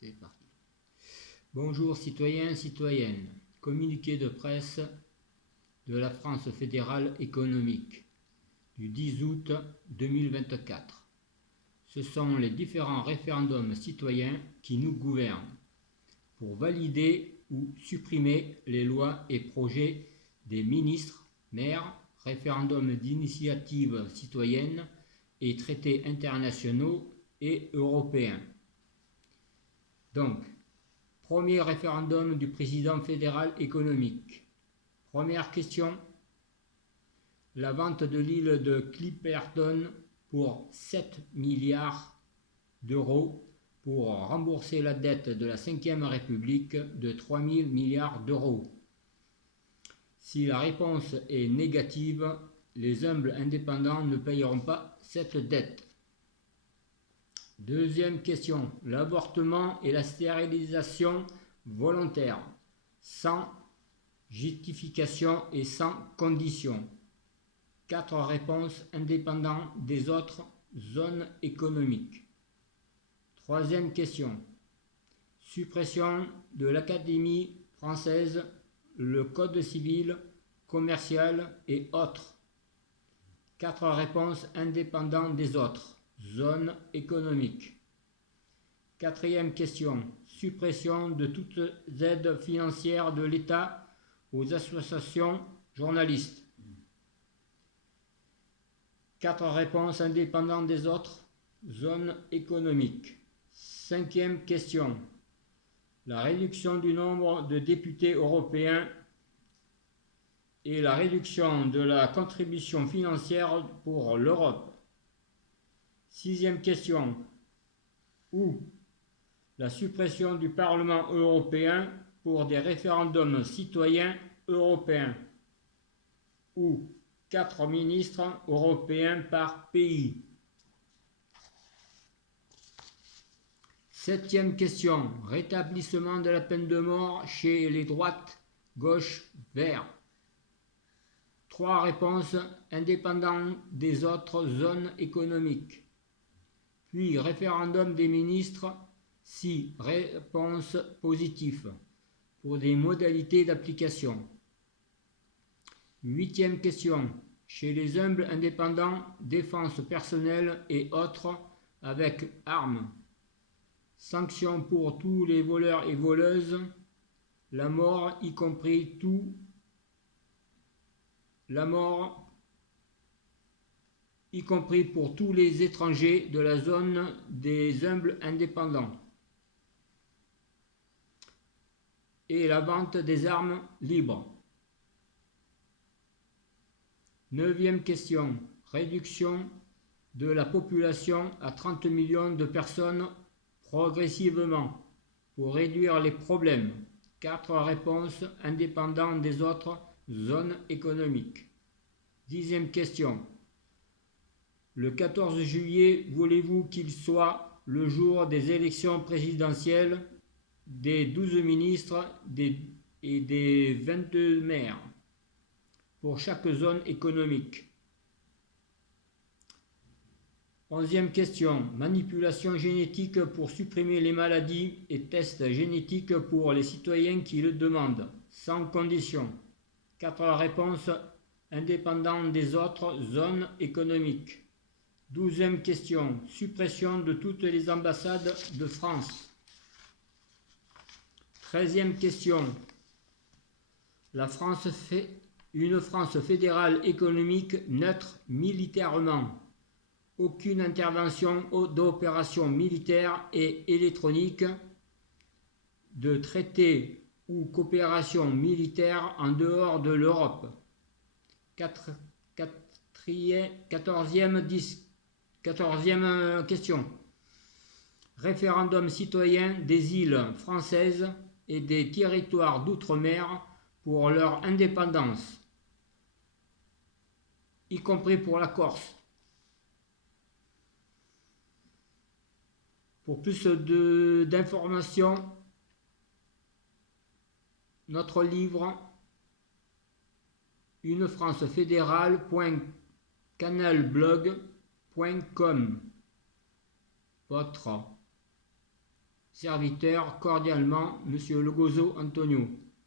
C'est parti. Bonjour citoyens, citoyennes. Communiqué de presse de la France fédérale économique du 10 août 2024. Ce sont les différents référendums citoyens qui nous gouvernent pour valider ou supprimer les lois et projets des ministres, maires, référendums d'initiative citoyenne et traités internationaux et européens. Donc, premier référendum du président fédéral économique. Première question. La vente de l'île de Clipperton pour 7 milliards d'euros pour rembourser la dette de la Ve République de 3 000 milliards d'euros. Si la réponse est négative, les humbles indépendants ne payeront pas cette dette. Deuxième question. L'avortement et la stérilisation volontaire, sans justification et sans condition. 4 réponses indépendantes des autres zones économiques. Troisième question. Suppression de l'Académie française, le Code civil, commercial et autres. 4 réponses indépendantes des autres zones économiques. Quatrième question. Suppression de toutes aides financières de l'État aux associations journalistes. 4 réponses indépendantes des autres zones économiques. Cinquième question. La réduction du nombre de députés européens et la réduction de la contribution financière pour l'Europe. Sixième question. Ou la suppression du Parlement européen pour des référendums citoyens européens. Ou 4 ministres européens par pays. Septième question. Rétablissement de la peine de mort chez les droites, gauche, vert. 3 réponses indépendantes des autres zones économiques. Puis référendum des ministres, 6 réponses positives pour des modalités d'application. Huitième question. Chez les humbles indépendants, défense personnelle et autres avec armes. Sanctions pour tous les voleurs et voleuses, la mort y compris y compris pour tous les étrangers de la zone des humbles indépendants. Et la vente des armes libres. Neuvième question. Réduction de la population à 30 millions de personnes progressivement pour réduire les problèmes. 4 réponses indépendantes des autres zones économiques. Dixième question. Le 14 juillet, voulez-vous qu'il soit le jour des élections présidentielles, des 12 ministres et des 22 maires pour chaque zone économique? 11e question. Manipulation génétique pour supprimer les maladies et tests génétiques pour les citoyens qui le demandent, sans condition. 4 réponses indépendantes des autres zones économiques. 12e question. Suppression de toutes les ambassades de France. 13e question. La France fait une France fédérale économique neutre militairement. Aucune intervention d'opération militaire et électronique, de traité ou coopération militaire en dehors de l'Europe. 14e question. Référendum citoyen des îles françaises et des territoires d'outre-mer pour leur indépendance, y compris pour la Corse. Pour plus d'informations, notre livre unefrancefédérale.canalblog.com. Votre Serviteur cordialement, Monsieur Legozo Antonio.